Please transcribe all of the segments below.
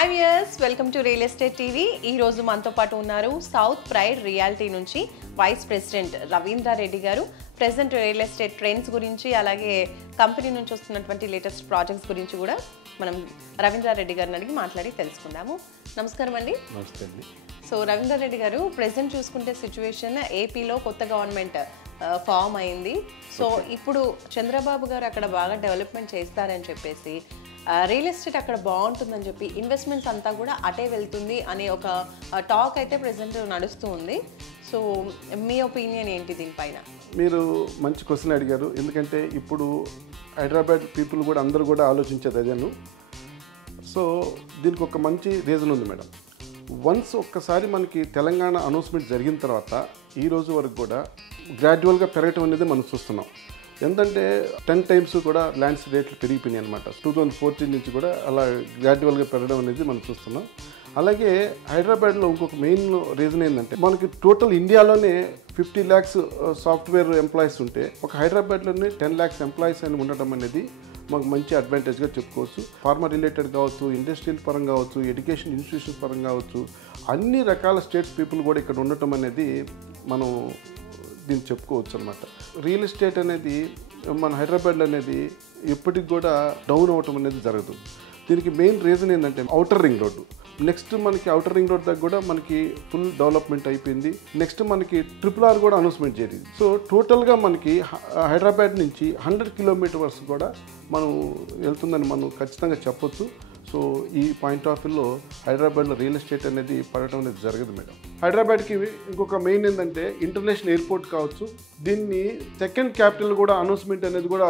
Hi viewers, welcome to Real Estate TV. ఈ రోజు మనతో పాటు ఉన్నారు సౌత్ ప్రైడ్ రియాలిటీ నుంచి వైస్ ప్రెసిడెంట్ రవీంద్ర రెడ్డి గారు. ప్రెజెంట్ రియల్ ఎస్టేట్ ట్రెండ్స్ గురించి అలాగే కంపెనీ నుంచి వస్తున్నటువంటి లేటెస్ట్ ప్రాజెక్ట్స్ గురించి కూడా మనం రవీంద్ర రెడ్డి గారిని అడిగి మాట్లాడి తెలుసుకుందాము. నమస్కారం అండి. నమస్తే అండి. సో రవీంద్ర రెడ్డి గారు, ప్రెజెంట్ చూసుకుంటే సిచ్యువేషన్ ఏపీలో కొత్త గవర్నమెంట్ ఫామ్ అయింది. సో ఇప్పుడు చంద్రబాబు గారు అక్కడ బాగా డెవలప్మెంట్ చేస్తారని చెప్పేసి రియల్ ఎస్టేట్ అక్కడ బాగుంటుందని చెప్పి ఇన్వెస్ట్మెంట్స్ అంతా కూడా అటే వెళ్తుంది అనే ఒక టాక్ అయితే ప్రెసెంట్ నడుస్తూ ఉంది. సో మీ ఒపీనియన్ ఏంటి దీనిపైన? మీరు మంచి క్వశ్చన్ అడిగారు. ఎందుకంటే ఇప్పుడు హైదరాబాద్ పీపుల్ కూడా అందరూ కూడా ఆలోచించేది అదేను. సో దీనికి ఒక మంచి రీజన్ ఉంది మేడం. వన్స్ ఒక్కసారి మనకి తెలంగాణ అనౌన్స్మెంట్ జరిగిన తర్వాత ఈ రోజు వరకు కూడా గ్రాడ్యువల్గా పెరగటం అనేది మనం చూస్తున్నాం. ఎందుకంటే 10 times కూడా ల్యాండ్స్ రేట్లు పెరిగిపోయినాయి అనమాట. 2014 నుంచి కూడా అలా గ్రాడ్యువల్గా పెరగడం అనేది మనం చూస్తున్నాం. అలాగే హైదరాబాద్లో ఇంకొక మెయిన్ రీజన్ ఏంటంటే మనకి టోటల్ ఇండియాలోనే 50 lakhs సాఫ్ట్వేర్ ఎంప్లాయీస్ ఉంటే ఒక హైదరాబాద్లోనే 10 lakhs ఎంప్లాయీస్ అని ఉండటం అనేది మాకు మంచి అడ్వాంటేజ్గా చెప్పుకోవచ్చు. ఫార్మా రిలేటెడ్ కావచ్చు, ఇండస్ట్రియల్ పరంగా కావచ్చు, ఎడ్యుకేషన్ ఇన్స్టిట్యూషన్స్ పరంగా కావచ్చు, అన్ని రకాల స్టేట్స్ పీపుల్ కూడా ఇక్కడ ఉండటం అనేది మనం దీన్ని చెప్పుకోవచ్చు అనమాట. రియల్ ఎస్టేట్ అనేది మన హైదరాబాద్లో అనేది ఎప్పటికి కూడా డౌన్ అవ్వటం అనేది జరగదు. దీనికి మెయిన్ రీజన్ ఏంటంటే ఔటర్ రింగ్ రోడ్డు. నెక్స్ట్ మనకి ఔటర్ రింగ్ రోడ్ దగ్గర కూడా మనకి ఫుల్ డెవలప్మెంట్ అయిపోయింది. నెక్స్ట్ మనకి RRR కూడా అనౌన్స్మెంట్ జరిగింది. సో టోటల్గా మనకి హైదరాబాద్ నుంచి 100 kilometers కూడా మనం వెళ్తుందని మనం ఖచ్చితంగా చెప్పొచ్చు. సో ఈ పాయింట్ ఆఫ్ వ్యూలో హైదరాబాద్లో రియల్ ఎస్టేట్ అనేది పడటం అనేది జరగదు మేడం. హైదరాబాద్కి ఇంకొక మెయిన్ ఏంటంటే ఇంటర్నేషనల్ ఎయిర్పోర్ట్ కావచ్చు, దీన్ని సెకండ్ క్యాపిటల్ కూడా అనౌన్స్మెంట్ అనేది కూడా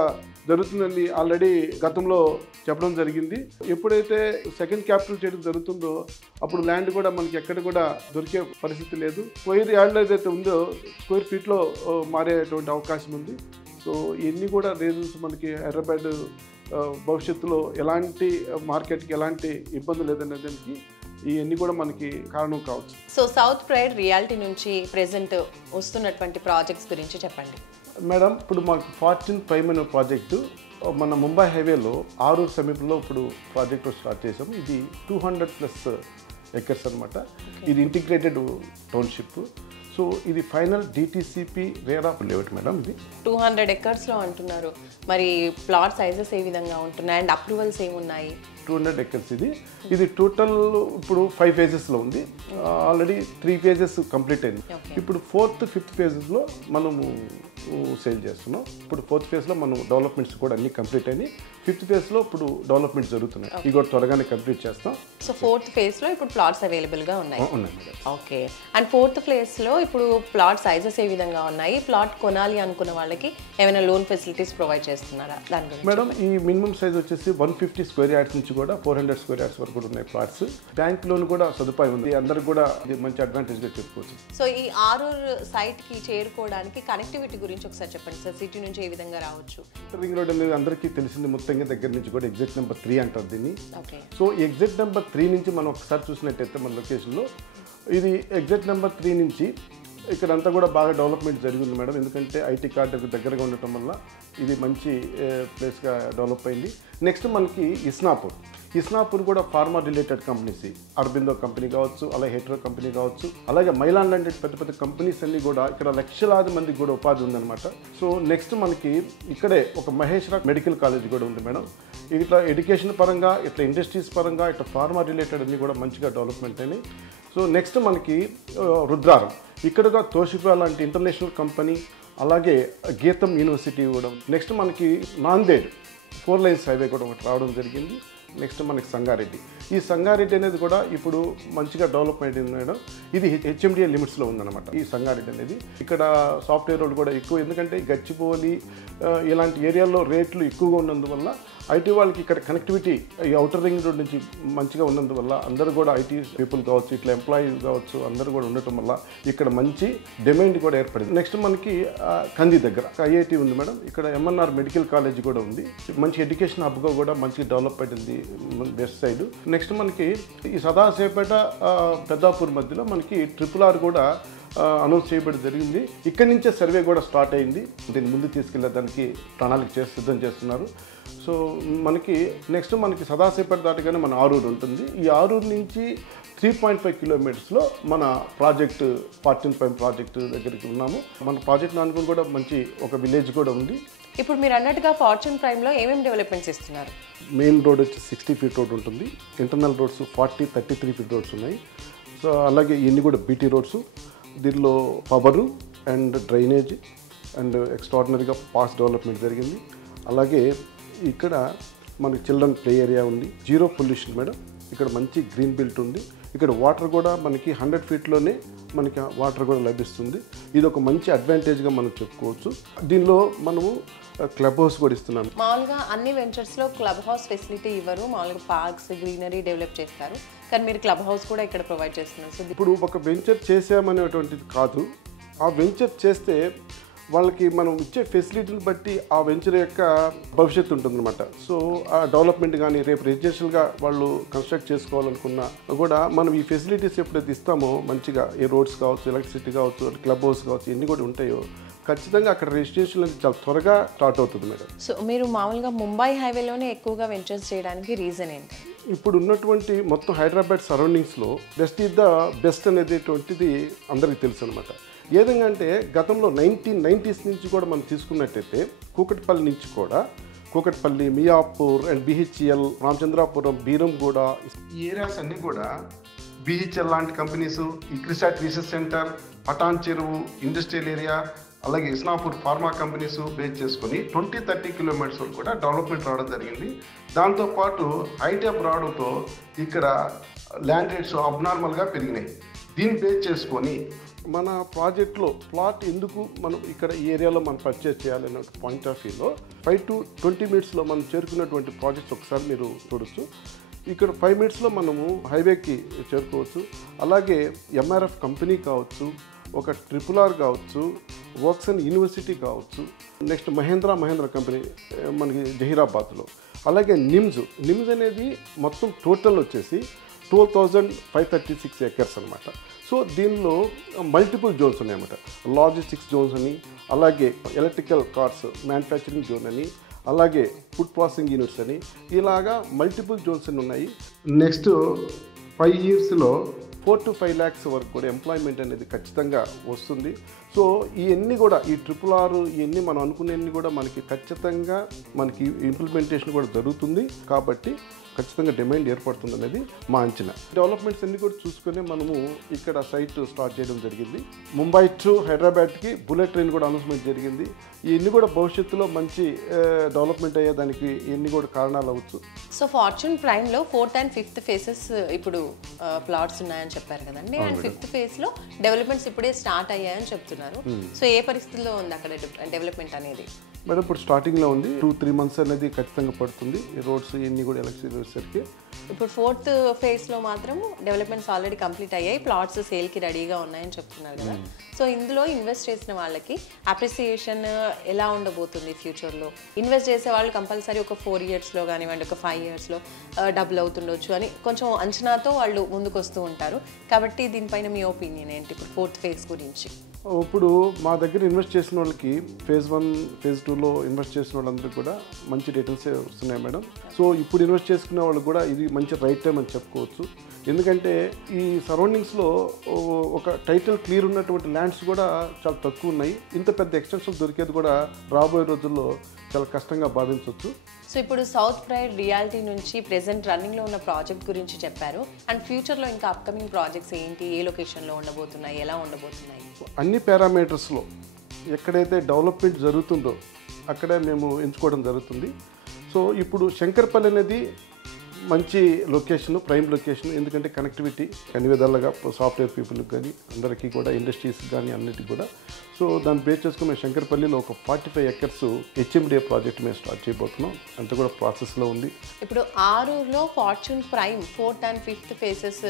జరుగుతుందని ఆల్రెడీ గతంలో చెప్పడం జరిగింది. ఎప్పుడైతే సెకండ్ క్యాపిటల్ చేయడం జరుగుతుందో అప్పుడు ల్యాండ్ కూడా మనకి ఎక్కడ కూడా దొరికే పరిస్థితి లేదు. స్క్వేర్ యార్డ్లో ఏదైతే ఉందో స్క్వేర్ ఫీట్లో మారేటువంటి అవకాశం ఉంది. సో ఇవన్నీ కూడా రీజన్స్ మనకి హైదరాబాద్ భవిష్యత్తులో ఎలాంటి మార్కెట్కి ఎలాంటి ఇబ్బంది లేదనే దానికి ఇవన్నీ కూడా మనకి కారణం కావచ్చు. సో సౌత్ ప్రైడ్ రియాలిటీ నుంచి ప్రెసెంట్ వస్తున్నటువంటి ప్రాజెక్ట్స్ గురించి చెప్పండి మేడం. ఇప్పుడు మాకు 14 ప్రైమరీ ప్రాజెక్టు మన ముంబై హైవేలో ఆరూరు సమీపంలో ఇప్పుడు ప్రాజెక్టు స్టార్ట్ చేసాము. ఇది 200+ acres అనమాట. ఇది ఇంటిగ్రేటెడ్ టౌన్షిప్. సో ఇది final DTCP RERA layout madam. ఇది 200 acres అంటున్నారు. మరి ప్లాట్ సైజెస్ ఏ విధంగా ఉంటున్నాయి అండ్ అప్రూవల్స్ ఏమున్నాయి? 200 acres ఇది టోటల్ ఇప్పుడు 5 phases ఉంది. ఆల్రెడీ 3 phases కంప్లీట్ అయింది. ఇప్పుడు 4th, 5th phases మనము సేల్ చేస్తున్నాం. ఇప్పుడు 4th phase మనం డెవలప్మెంట్స్ కూడా అన్ని కంప్లీట్ అయినాయి. 5th phase ఇప్పుడు డెవలప్మెంట్స్ జరుగుతున్నాయి. ఇవి కూడా త్వరగానే కంప్లీట్ చేస్తాం. సో 4th phase ఇప్పుడు ప్లాట్స్ అవైలబుల్గా ఉన్నాయి. ఓకే. అండ్ 4th phase ఇప్పుడు ప్లాట్ సైజెస్ ఏ విధంగా ఉన్నాయి? ప్లాట్ కొనాలి అనుకున్న వాళ్ళకి ఏమైనా లోన్ ఫెసిలిటీస్ ప్రొవైడ్ చేస్తున్నారా దాని గురించి? మేడం ఈ మినిమం సైజ్ వచ్చేసి 150 square yards నుంచి కూడా 400 square yards వరకు కూడా ఉన్నాయి ప్లాట్స్. బ్యాంక్ లోన్ కూడా సదుపాయం ఉంది. అందరికి కూడా ఇది మంచి అడ్వాంటేజ్గా చెప్పుకోవచ్చు. సో ఈ ఆరూరు సైట్కి చేరుకోవడానికి కనెక్టివిటీ గురించి ఒకసారి చెప్పండి సార్. సిటీ నుంచి ఏ విధంగా రావచ్చు? రింగ్ రోడ్ అనేది అందరికీ తెలిసింది. మొత్తంగా దగ్గర నుంచి కూడా ఎగ్జిట్ నెంబర్ 3 అంటారు దీన్ని. సో ఎగ్జిట్ నెంబర్ 3 నుంచి మనం ఒకసారి చూసినట్టయితే మన లొకేషన్లో ఇది ఎగ్జిట్ నెంబర్ 3 నుంచి ఇక్కడంతా కూడా బాగా డెవలప్మెంట్ జరిగింది మేడం. ఎందుకంటే ఐటీ కార్డుకు దగ్గరగా ఉండటం వల్ల ఇది మంచి ప్లేస్గా డెవలప్ అయింది. నెక్స్ట్ మనకి ఇస్నాపూర్ కూడా pharma related companies, Aurobindo company కావచ్చు, అలాగే హెట్రో కంపెనీ కావచ్చు, అలాగే మైలాన్ లాంటి పెద్ద పెద్ద కంపెనీస్ అన్నీ కూడా ఇక్కడ లక్షలాది మందికి కూడా ఉపాధి ఉందన్నమాట. సో నెక్స్ట్ మనకి ఇక్కడే ఒక మహేశ్వర మెడికల్ కాలేజ్ కూడా ఉంది మేడం. ఇట్లా ఎడ్యుకేషన్ పరంగా, ఇట్లా ఇండస్ట్రీస్ పరంగా, ఇట్లా ఫార్మా రిలేటెడ్ అన్నీ కూడా మంచిగా డెవలప్మెంట్ అయినాయి. సో నెక్స్ట్ మనకి రుద్రారం, ఇక్కడగా తోషిబా లాంటి ఇంటర్నేషనల్ కంపెనీ, అలాగే గీతం యూనివర్సిటీ కూడా. నెక్స్ట్ మనకి నాందేడ్ 4 lanes హైవే కూడా ఒకటి రావడం జరిగింది. నెక్స్ట్ మనకి సంగారెడ్డి అనేది కూడా ఇప్పుడు మంచిగా డెవలప్మెంట్ అయింది మేడం. ఇది HMDA లిమిట్స్లో ఉందన్నమాట ఈ సంగారెడ్డి అనేది. ఇక్కడ సాఫ్ట్వేర్ రోడ్ కూడా ఎక్కువ, ఎందుకంటే గచ్చిబౌలి ఇలాంటి ఏరియాల్లో రేట్లు ఎక్కువగా ఉన్నందువల్ల ఐటీ వాళ్ళకి ఇక్కడ కనెక్టివిటీ ఈ ఔటర్ రింగ్ రోడ్ నుంచి మంచిగా ఉన్నందువల్ల అందరూ కూడా ఐటీ పీపుల్ కావచ్చు, ఇట్లా ఎంప్లాయీస్ కావచ్చు, అందరూ కూడా ఉండటం వల్ల ఇక్కడ మంచి డిమాండ్ కూడా ఏర్పడింది. నెక్స్ట్ మనకి కంది దగ్గర IIT ఉంది మేడం. ఇక్కడ MNR మెడికల్ కాలేజ్ కూడా ఉంది. మంచి ఎడ్యుకేషన్ హబ్గా కూడా మంచి డెవలప్ అయింది వెస్ట్ సైడ్. నెక్స్ట్ మనకి ఈ సదాశేపేట పెద్దాపూర్ మధ్యలో మనకి RRR కూడా అనౌన్స్ చేయబడి జరిగింది. ఇక్కడి నుంచే సర్వే కూడా స్టార్ట్ అయింది. దీన్ని ముందు తీసుకెళ్ళడానికి ప్రణాళిక సిద్ధం చేస్తున్నారు. సో మనకి నెక్స్ట్ మనకి సదాశివపేట దాటగానే మన ఆరూరు ఉంటుంది. ఈ ఆరూరు నుంచి 3.5 కిలోమీటర్స్లో మన ప్రాజెక్టు ఫార్చ్యూన్ ప్రైమ్ ప్రాజెక్టు దగ్గరికి ఉన్నాము. మన ప్రాజెక్ట్ అనుకుని కూడా మంచి ఒక విలేజ్ కూడా ఉంది. ఇప్పుడు మీరు అన్నట్టుగా ఫార్చ్యూన్ ప్రైమ్లో ఏమేమి డెవలప్మెంట్స్ ఇస్తున్నారు? మెయిన్ రోడ్ వచ్చి 60 ఫీట్ రోడ్ ఉంటుంది. ఇంటర్నల్ రోడ్స్ 33 ఫీట్ రోడ్స్ ఉన్నాయి. సో అలాగే ఇవన్నీ కూడా బీటీ రోడ్స్. దీనిలో పవరు అండ్ డ్రైనేజ్ అండ్ ఎక్స్ట్రాడినరీగా పాస్ డెవలప్మెంట్ జరిగింది. అలాగే ఇక్కడ మనకి చిల్డ్రన్ ప్లే ఏరియా ఉంది. Zero pollution madam. ఇక్కడ మంచి గ్రీన్ బెల్ట్ ఉంది. ఇక్కడ వాటర్ కూడా మనకి 100 ఫీట్లోనే మనకి వాటర్ కూడా లభిస్తుంది. ఇది ఒక మంచి అడ్వాంటేజ్గా మనం చెప్పుకోవచ్చు. దీనిలో మనము క్లబ్ హౌస్ కూడా ఇస్తున్నాం. మామూలుగా అన్ని వెంచర్స్లో క్లబ్ హౌస్ ఫెసిలిటీ ఇవ్వరు. మామూలుగా పార్క్స్ గ్రీనరీ డెవలప్ చేస్తారు, కానీ మీరు క్లబ్ హౌస్ కూడా ఇక్కడ ప్రొవైడ్ చేస్తున్నారు. సో ఇప్పుడు ఒక వెంచర్ చేసామనేటువంటిది కాదు. ఆ వెంచర్ చేస్తే వాళ్ళకి మనం ఇచ్చే ఫెసిలిటీని బట్టి ఆ వెంచర్ యొక్క భవిష్యత్తు ఉంటుందన్నమాట. సో ఆ డెవలప్మెంట్ కానీ రేపు రెసిడెన్షియల్గా వాళ్ళు కన్స్ట్రక్ట్ చేసుకోవాలనుకున్నా కూడా మనం ఈ ఫెసిలిటీస్ ఎప్పుడైతే ఇస్తామో మంచిగా ఏ రోడ్స్ కావచ్చు, ఎలక్ట్రిసిటీ కావచ్చు, క్లబ్ హౌస్ కావచ్చు, ఎన్ని కూడా ఉంటాయో ఖచ్చితంగా అక్కడ రెసిడెన్షియల్ అనేది చాలా త్వరగా స్టార్ట్ అవుతుంది మేడం. సో మీరు మామూలుగా ముంబై హైవేలోనే ఎక్కువగా వెంచర్స్ చేయడానికి రీజన్ ఏంటి? ఇప్పుడు ఉన్నటువంటి మొత్తం హైదరాబాద్ సరౌండింగ్స్లో బెస్ట్ ఈజ్ ద బెస్ట్ అనేటువంటిది అందరికీ తెలుసు అనమాట. ఏ విధంగా అంటే గతంలో 1990s నుంచి కూడా మనం తీసుకున్నట్టయితే కూకట్పల్లి నుంచి కూడా కూకట్పల్లి, మియాపూర్ అండ్ బిహెచ్ఎల్, రామచంద్రాపురం, బీరంగూడ ఈ ఏరియాస్ అన్నీ కూడా బిహెచ్ఎల్ లాంటి కంపెనీస్, ఈ క్రిసాట్ రీసెర్చ్ సెంటర్, పటాన్ చెరువు ఇండస్ట్రియల్ ఏరియా, అలాగే ఇస్నాపూర్ ఫార్మా కంపెనీస్ బేస్ చేసుకొని 20-30 కిలోమీటర్స్ వరకు కూడా డెవలప్మెంట్ రావడం జరిగింది. దాంతోపాటు హైటెక్ రావడంతో ఇక్కడ ల్యాండ్ రేట్స్ అబ్నార్మల్గా పెరిగినాయి. దీన్ని బేస్ చేసుకొని మన ప్రాజెక్ట్లో ప్లాట్ ఎందుకు మనం ఇక్కడ ఈ ఏరియాలో మనం పర్చేజ్ చేయాలనే పాయింట్ ఆఫ్ వ్యూలో 5 to 20 మినిట్స్లో మనం చేరుకున్నటువంటి ప్రాజెక్ట్స్ ఒకసారి మీరు చూడొచ్చు. ఇక్కడ 5 మినిట్స్లో మనము హైవేకి చేరుకోవచ్చు. అలాగే ఎంఆర్ఎఫ్ కంపెనీ కావచ్చు, ఒక RRR కావచ్చు, వోక్సన్ యూనివర్సిటీ కావచ్చు, నెక్స్ట్ మహేంద్ర కంపెనీ మనకి జహీరాబాద్లో, అలాగే నిమ్స్ అనేది మొత్తం టోటల్ వచ్చేసి 12,536 ఎకర్స్ అనమాట. సో దీనిలో మల్టిపుల్ జోన్స్ ఉన్నాయన్నమాట. లాజిస్టిక్స్ జోన్స్ అని, అలాగే ఎలక్ట్రికల్ కార్స్ మ్యానుఫ్యాక్చరింగ్ జోన్ అని, అలాగే ఫుడ్ ప్రాసెసింగ్ యూనిట్స్ అని, ఇలాగా మల్టిపుల్ జోన్స్ అని ఉన్నాయి. నెక్స్ట్ 5 ఇయర్స్లో 4 to 5 lakhs వరకు కూడా ఎంప్లాయ్మెంట్ అనేది ఖచ్చితంగా వస్తుంది. సో ఇవన్నీ కూడా ఈ RRR ఇవన్నీ మనం అనుకునేవన్నీ కూడా మనకి ఖచ్చితంగా మనకి ఇంప్లిమెంటేషన్ కూడా జరుగుతుంది. కాబట్టి ఖచ్చితంగా డిమాండ్ ఏర్పడుతుంది అనేది మా అంచనా. డెవలప్మెంట్స్ అన్ని కూడా చూసుకొని మనము ఇక్కడ సైట్ స్టార్ట్ చేయడం జరిగింది. ముంబై టు హైదరాబాద్కి బుల్లెట్ ట్రైన్ కూడా అనౌన్స్మెంట్ జరిగింది. ఇవన్నీ కూడా భవిష్యత్తులో మంచి డెవలప్మెంట్ అయ్యేదానికి ఇవన్నీ కూడా కారణాలు అవ్వచ్చు. సో ఫార్చ్యూన్ ప్రైమ్లో 4th and 5th ఫేసెస్ ఇప్పుడు ప్లాట్స్ ఉన్నాయని చెప్పారు కదండి. అండ్ 5th ఫేజ్లో డెవలప్మెంట్స్ ఇప్పుడే స్టార్ట్ అయ్యాయని చెప్తున్నారు. సో ఏ పరిస్థితుల్లో ఉంది అక్కడ డెవలప్మెంట్ అనేది? మేడం ఇప్పుడు స్టార్టింగ్లో ఉంది. 2-3 months అనేది ఖచ్చితంగా పడుతుంది. ఈ రోడ్స్ ఇవన్నీ కూడా ఎలక్ట్రిసిటీ వచ్చేసరికి. ఇప్పుడు 4th ఫేజ్లో మాత్రం డెవలప్మెంట్స్ ఆల్రెడీ కంప్లీట్ అయ్యాయి, ప్లాట్స్ సేల్కి రెడీగా ఉన్నాయని చెప్తున్నారు కదా. సో ఇందులో ఇన్వెస్ట్ చేసిన వాళ్ళకి అప్రిసియేషన్ ఎలా ఉండబోతుంది ఫ్యూచర్లో? ఇన్వెస్ట్ చేసే వాళ్ళు కంపల్సరీ ఒక 4 yearsలో కానివ్వండి, ఒక 5 yearsలో డబుల్ అవుతుండొచ్చు అని కొంచెం అంచనాతో వాళ్ళు ముందుకు వస్తూ ఉంటారు. కాబట్టి దీనిపైన మీ ఒపీనియన్ ఏంటి ఇప్పుడు 4th phase గురించి? ఇప్పుడు మా దగ్గర ఇన్వెస్ట్ చేసిన వాళ్ళకి phase 1, phase 2లో ఇన్వెస్ట్ చేసిన వాళ్ళందరికీ కూడా మంచి డీటెయిల్స్ వస్తున్నాయి మేడం. సో ఇప్పుడు ఇన్వెస్ట్ చేసుకునే వాళ్ళు కూడా ఇది మంచి రైట్ టైం అని చెప్పుకోవచ్చు. ఎందుకంటే ఈ సరౌండింగ్స్లో ఒక టైటిల్ క్లియర్ ఉన్నటువంటి ల్యాండ్స్ కూడా చాలా తక్కువ ఉన్నాయి. ఇంత పెద్ద ఎక్స్టెన్షన్ దొరికేది కూడా రాబోయే రోజుల్లో చాలా కష్టంగా భావించవచ్చు. సో ఇప్పుడు సౌత్ ప్రైడ్ రియాలిటీ నుంచి ప్రెసెంట్ రన్నింగ్లో ఉన్న ప్రాజెక్ట్ గురించి చెప్పారు. అండ్ ఫ్యూచర్లో ఇంకా అప్కమింగ్ ప్రాజెక్ట్స్ ఏంటి, ఏ లొకేషన్లో ఉండబోతున్నాయి, ఎలా ఉండబోతున్నాయి? అన్ని పారామీటర్స్లో ఎక్కడైతే డెవలప్మెంట్ జరుగుతుందో అక్కడే మేము ఎంచుకోవడం జరుగుతుంది. సో ఇప్పుడు శంకర్పల్లి అనేది మంచి లొకేషన్, ప్రైమ్ లొకేషన్. ఎందుకంటే కనెక్టివిటీ అన్ని విధాలుగా సాఫ్ట్వేర్ పీపుల్కి కానీ అందరికీ కూడా, ఇండస్ట్రీస్ కానీ అన్నిటికీ కూడా. సో దాన్ని బేస్ చేసుకుని శంకర్పల్లిలో ఒక 45 acres HMDA ప్రాజెక్ట్ మేము స్టార్ట్ చేయబోతున్నాం. అంతా కూడా ప్రాసెస్లో ఉంది. ఇప్పుడు ఆరూరులో fortune prime 4th and 5th phases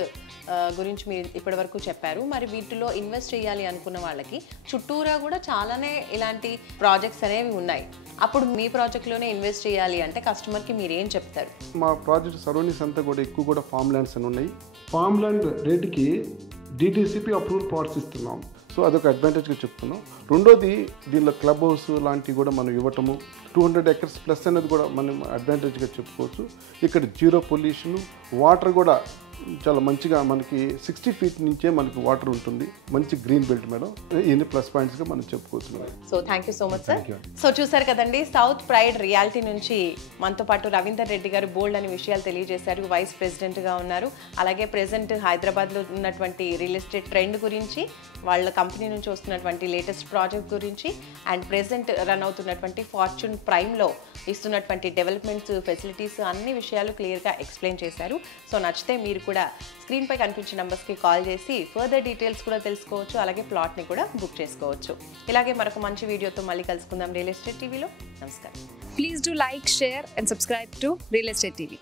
గురించి మీరు ఇప్పటి వరకు చెప్పారు. మరి వీటిలో ఇన్వెస్ట్ చేయాలి అనుకున్న వాళ్ళకి చుట్టూరా కూడా చాలానే ఇలాంటి ప్రాజెక్ట్స్ అనేవి ఉన్నాయి. అప్పుడు మీ ప్రాజెక్ట్లోనే ఇన్వెస్ట్ చేయాలి అంటే కస్టమర్కి మీరు ఏం చెప్తారు? మా ప్రాజెక్ట్ సరౌండింగ్స్ అంతా కూడా ఎక్కువ కూడా ఫామ్ ల్యాండ్స్ అని ఉన్నాయి. ఫామ్ ల్యాండ్ రేటుకి డిటిసిపి అప్రూవల్ పవర్స్ ఇస్తున్నాం. సో అదొక అడ్వాంటేజ్గా చెప్తున్నాం. రెండోది దీనిలో క్లబ్ హౌస్ లాంటివి కూడా మనం ఇవ్వటము, 200 acres ప్లస్ అనేది కూడా మనం అడ్వాంటేజ్గా చెప్పుకోవచ్చు. ఇక్కడ జీరో పొల్యూషన్, వాటర్ కూడా చాలా మంచిగా మనకి 60 feet నుంచే మనకి వాటర్ ఉంటుంది. మంచి గ్రీన్ బెల్ట్ మేడం. ఇన్ని ప్లస్ పాయింట్స్గా మనం చెప్పుకోవచ్చు. So thank you so much sir. So చూసారు కదండి, సౌత్ ప్రైడ్ రియాలిటీ నుంచి మనతో పాటు రవీందర్ రెడ్డి గారు బోల్డ్ అనే విషయాలు తెలియజేశారు. వైస్ ప్రెసిడెంట్గా ఉన్నారు. అలాగే ప్రెసెంట్ హైదరాబాద్లో ఉన్నటువంటి రియల్ ఎస్టేట్ ట్రెండ్ గురించి, వాళ్ళ కంపెనీ నుంచి వస్తున్నటువంటి లేటెస్ట్ ప్రాజెక్ట్ గురించి, అండ్ ప్రెసెంట్ రన్ అవుతున్నటువంటి ఫార్చ్యూన్ ప్రైమ్లో ఇస్తున్నటువంటి డెవలప్మెంట్స్, ఫెసిలిటీస్ అన్ని విషయాలు క్లియర్గా ఎక్స్ప్లెయిన్ చేశారు. సో నచ్చితే మీరు కూడా స్క్రీన్పై కనిపించే నెంబర్స్కి కాల్ చేసి ఫర్దర్ డీటెయిల్స్ కూడా తెలుసుకోవచ్చు. అలాగే ప్లాట్ని కూడా బుక్ చేసుకోవచ్చు. ఇలాగే మరొక మంచి వీడియోతో మళ్ళీ కలుసుకుందాం రియల్ ఎస్టేట్ టీవీలో. నమస్కారం. Please do like, share and subscribe to Real Estate TV.